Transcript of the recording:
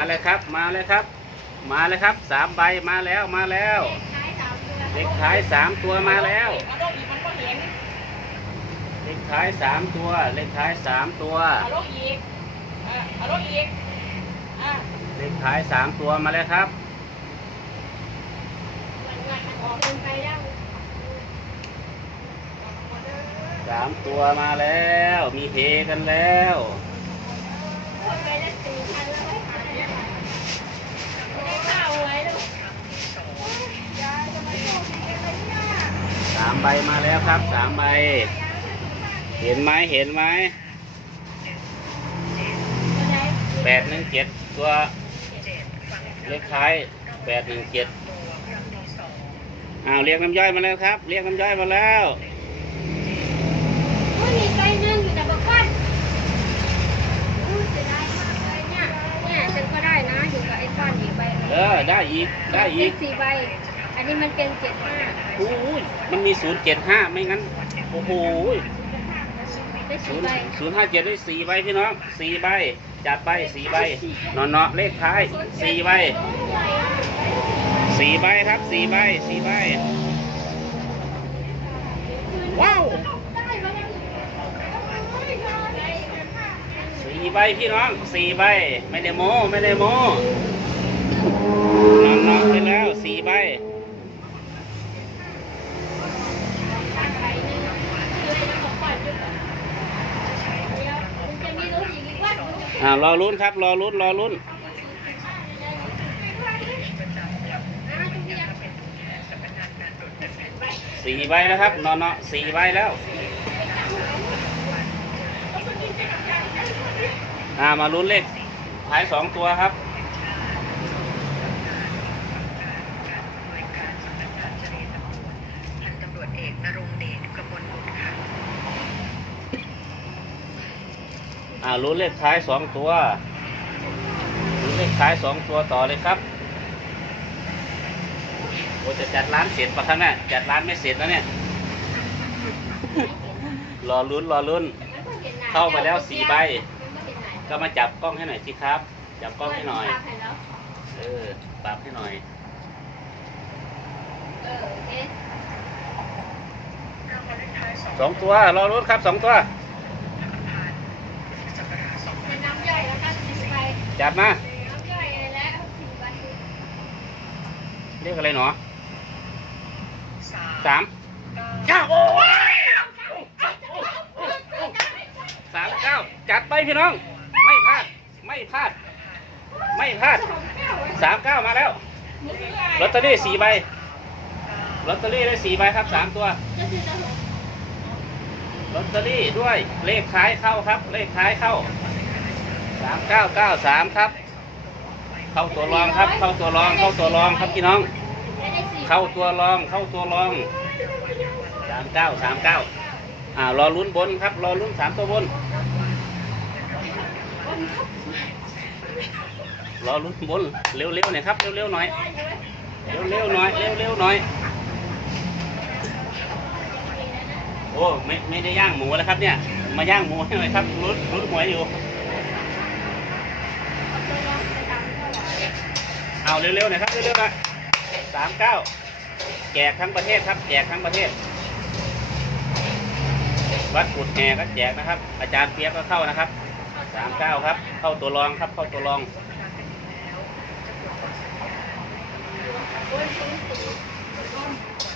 มาเลยครับ มาเลยครับ มาเลยครับสามใบมาแล้วมาแล้วเลขท้ายสามตัวมาแล้วเอาลงอีกท้ายสามตัวเลขท้ายสามตัวเอาลงอีกท้ายสามตัวมาแล้วครับสามตัวมาแล้ว มีเฮกันแล้ว คนไปได้สี่พันแล้วไม่หายเนี่ยไม่ได้ข้าวไว้ลูกยายจะมาโชคดีกันเลยเนี่ย สาม ใบมาแล้วครับสามใบ เห็นไหมเห็นไหมแปดหนึ่งเจ็ดตัวเลขท้ายแปดหนึ่งเจ็ดอ้าวเรียกน้ำย่อยมาแล้วครับ เรียกน้ำย่อยมาแล้วไม่มีใบหนึ่งอยู่แต่บอกว่าอู้เสียดายมากเลยเนี่ยเนี่ยฉันก็ได้นะอยู่กับไอ้ก้อนอีกใบหนึ่งเออได้อีกได้อีกเป็นสี่ใบ อันนี้มันเป็นเจ็ดห้าโอ้ยมันมีศูนย์เจ็ดห้าไม่งั้น โอ้โหได้ศูสี่นย์ใบศูนย์ห้าเจ็ดได้สี่ใบพี่น้องสี่ใบ จัดไปสี่ใบเนาะเนาะเลขท้ายสี่ใบสี่ใบครับสี่ใบสี่ใบ ว้าวสี่ใบพี่น้องสี่ใบ ไม่ได้โม้ไม่ได้โม้นอนนอนไปแล้วสี่ใบ มันจะมีรู้อีกว่า อ่ารอลุ้นครับ รอลุ้น รอลุ้น สี่ใบแล้วครับ นอนเนาะสี่ใบแล้ว อ่า มาลุ้นเลขท้ายสองตัวครับ พันตำรวจเอกนรงเดชกมลบุตรค่ะ อ่าลุ้นเลขท้ายสองตัวลุ้นเลขท้ายสองตัวต่อเลยครับโอ้จะจัดร้านเสร็จปะครับเนี่ยจัดร้านไม่เสร็จแล้วเนี่ย รอลุ้นรอลุ้น เข้าไปแล้วสี่ใบ ก็มาจับกล้องให้หน่อยสิครับ จับกล้องให้หน่อย เออปรับให้หน่อย สองตัว รอรุ้นครับสองตัว เป็นน้ำย่อยแล้วก็สี่ใบ จัดมาน้ำย่อยแล้วสี่ใบเรียกอะไรหนอสามสามเก้าโอ้ยสามเก้าจัดไปพี่น้อง ไม่พลาด ไม่พลาด ไม่พลาดสามเก้ามาแล้วลอตเตอรี่สี่ใบลอตเตอรี่ได้สี่ใบครับสามตัวก็คือจะหกลอตเตอรี่ด้วยเลขท้ายเข้าครับ เลขท้ายเข้า สามเก้าเก้าสามครับ เข้าตัวรองครับ เข้าตัวรอง เข้าตัวรองครับพี่น้อง เข้าตัวรอง เข้าตัวรองสามเก้าสามเก้าอ่ารอลุ้นบนครับ รอลุ้นสามตัวบน รอลุ้นบน เร็วๆหน่อยครับ เร็วๆหน่อย เร็วๆหน่อย เร็วๆหน่อย โอ้ ไม่ไม่ได้ย่างหมูแล้วครับเนี่ย มาย่างหมูให้หน่อยครับรุดรุดหวยอยู่ เอาเร็วๆหน่อยครับเร็วๆน่อยสามเก้าแจกทั้งประเทศครับแจกทั้งประเทศ วัดกุดแห่ก็แจกนะครับ อาจารย์เปียกก็เข้านะครับสามเก้าครับ เข้าตัวรองครับ เข้าตัวรองโอ้ยศูนย์สี่